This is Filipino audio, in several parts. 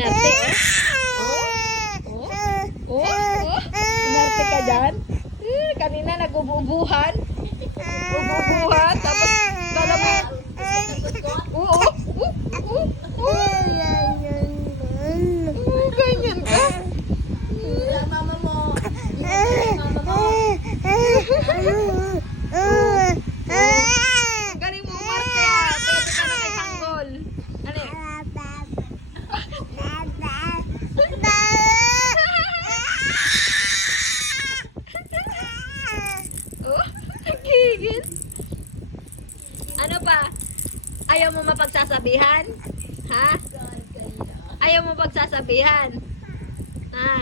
Inarte, oh. Oh, oh, oh. Inarte ka dyan? Eh, kanina nag-ububuhan. Ububuhan, tapos kala mo, oo, oo, oo, oo, oo, ganyan ka. Mama mo. Mama mo. Galing mo umarte ah. Pwede ka na kay Tanggol. Ano eh? Oh, gigil. Ano ba? Ayaw mo mapagsasabihan? Ha? Ayaw mo pagsasabihan? Ha?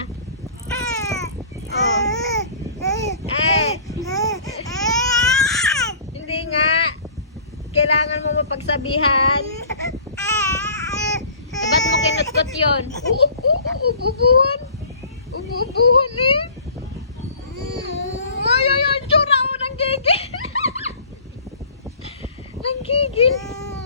Oh. Eh, hindi nga. Kailangan mo mapagsabihan. Eh, ba't mo kinutkot yun? Ububuhan. Ububuhan eh. Gigil.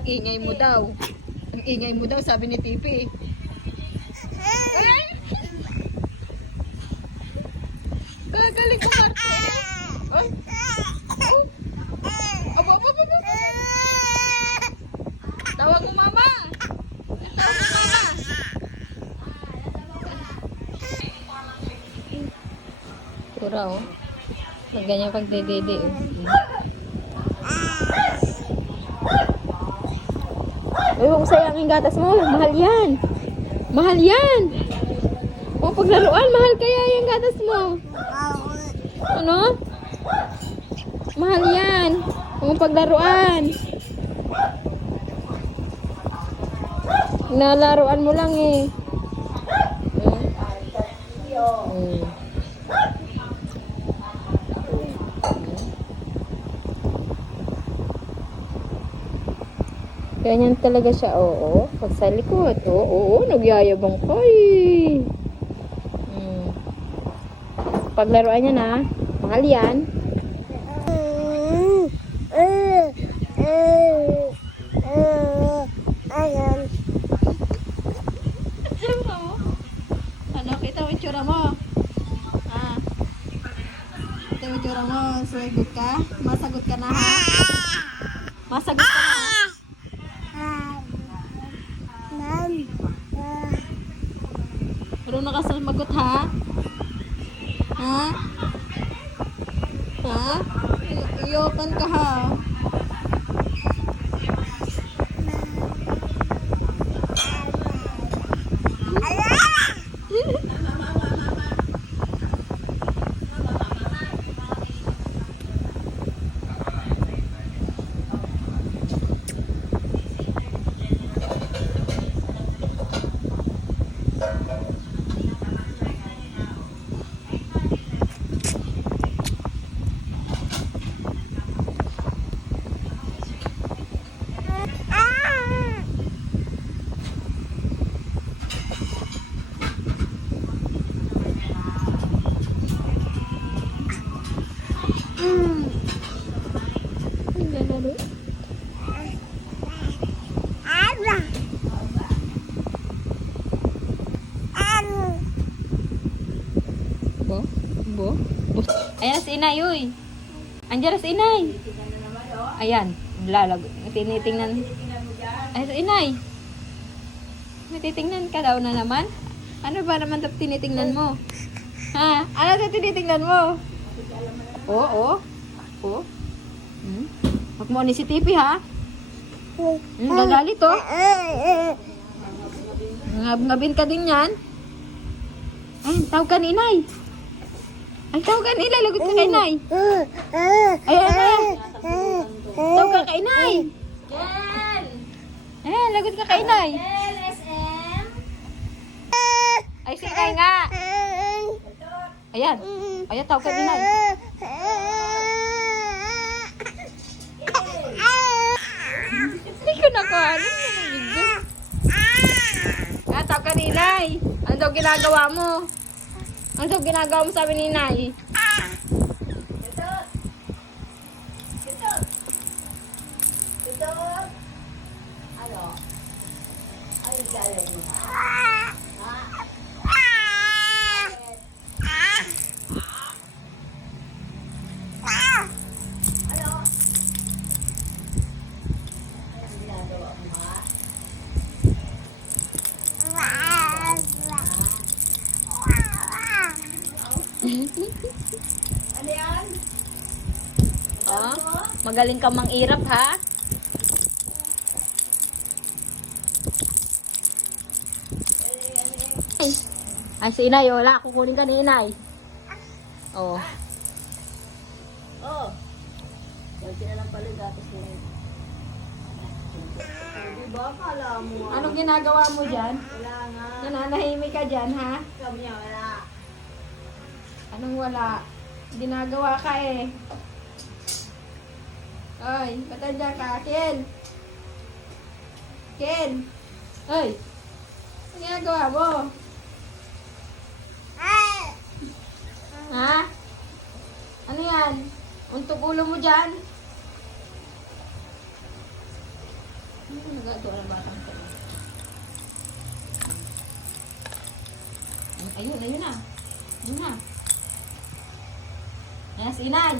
Ang ingay mo daw. Ang ingay mo daw, sabi ni Tipi. Gagaling ko, Marte. Ay! Oh! Aba, aba, aba, aba. Tawag mo, mama. Tawag mo, mama. Pura, oh. Pag ganyan pagdedede, oh. Huwag sayang ang gatas mo. Mahal yan. Mahal yan. O, paglaruan, mahal kaya yung gatas mo. Ano? Mahal yan. Huwag paglaruan. Nalaruan mo lang eh. Hmm. Ganyan talaga siya, oo. Pag sa likod, oo, oo, nagyayabang ka eh. Hmm. Paglaruan niya na, mahal yan. Ano, kita mo yung tsura mo? Ah. Kita mo yung tsura mo, sagot ka? Masagot ka na ha? Masagot ka na ha? Marunong ka sumagot ha? Ha? Ha? Iyokan ka ha? Naglalaro? Bo? Bo? Bo? Ayan na si inay, uy. Andiyan si inay. Ayan. Lalag. Tinitingnan. Ay, si inay. May ka daw na naman. Ano ba naman dapat tinitingnan mo? Ha? Ano ito tinitingnan mo? Oo, oo. Oo. Hmm? Huwag mo ni si Tipi, ha? Hmm, gagalit, oh. Ngab-ngabin ka din yan. Ay, tawag ka ni Inay. Ay, tawag ka ni Inay. Lagot ka kay Inay. Ay, ay, ay. Tawag ka kay Inay. Ken! Eh, lagot ka kay Inay. Ken, SM! Ay, si Inay nga. Ayan. Ayan, tawag ka ni Inay. Hindi ko nakuha. Ah, tawag ka ni Inay. Ano daw ginagawa mo? Ano daw ginagawa mo sabi ni Inay? Ano yan? Oh, magaling ka mang irap, ha? Ay, si Inay, wala. Kukunin ka ni Inay. Oh. Oh. Yan sila lang pala gatas mo. Di ba? Kala mo. ah. Anong ginagawa mo dyan? Wala nga. Nananahimik ka dyan, ha? Niya, wala. Anong wala? Ginagawa ka eh. Ay, ba't andyan ka? Ken! Ken! Ay! Ano ginagawa mo? Ha? Ano yan? Untog ulo mo dyan? Ano nagagawa ng batang ko? Ayun, ayun na. Ayun na. Ayan si Inay.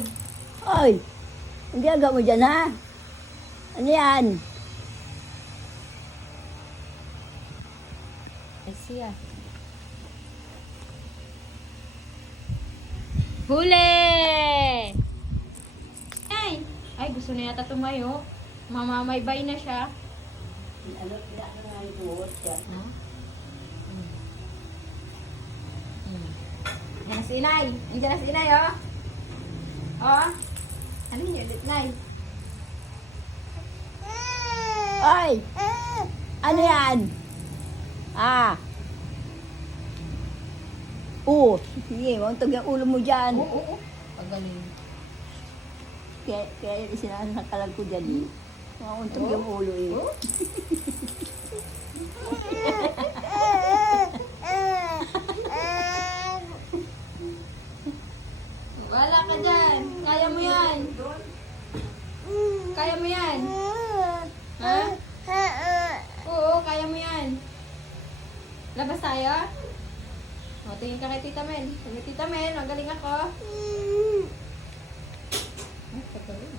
Hoy! Hindi agad mo dyan, ha? Ano yan? Ay siya. Huli! Ay! Ay, gusto na yata tumayo. Mamamaybay na siya. Ano, kaya ka nga yung buhot yan. Ha? Hmm. Hmm. Ayan na si Inay. Na si Inay, oh. Oh. Ano yun ulit, Nay? Hoy! Ano yan? Ah! Oo, sige, mauntog yung ulo mo dyan. Oo, oo, oo. Pagaling. Kaya, kaya sinasakalag ko dyan eh. Mauntog yung ulo eh. Oh. Wala ka dyan. Kaya mo yan. Kaya mo yan. Ha? Oo, kaya mo yan. Labas tayo? O, tingin ka kay Tita Mel. Sabi, Tita Mel, ang galing ako. Ay, pagaling.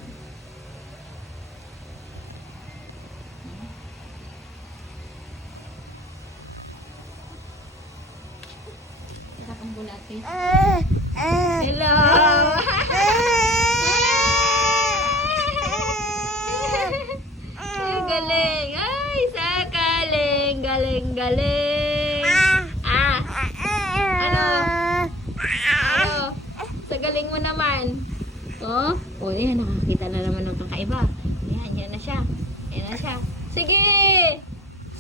Isa kang bulate. Hello! Galing! Ay, sa galing! Galing, galing! Ah! Ano? Ano? Sa galing mo naman. Oh? Oh, yan. Nakakita na naman ng kakaiba. Yan, yan na siya. Yan na siya. Sige!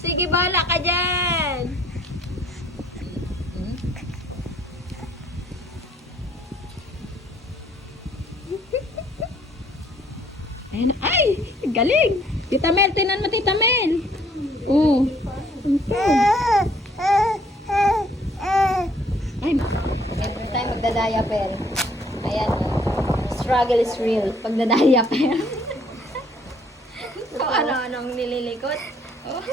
Sige, bahala ka dyan! Hmm? Ayun, na- ay! Galing! Tita Mel, tinan mo, Tita Mel! Oo. Ay, every time magda-diaper. Ayan, oh. Struggle is real pag na-diaper. so, ano-anong nililikot? Oh.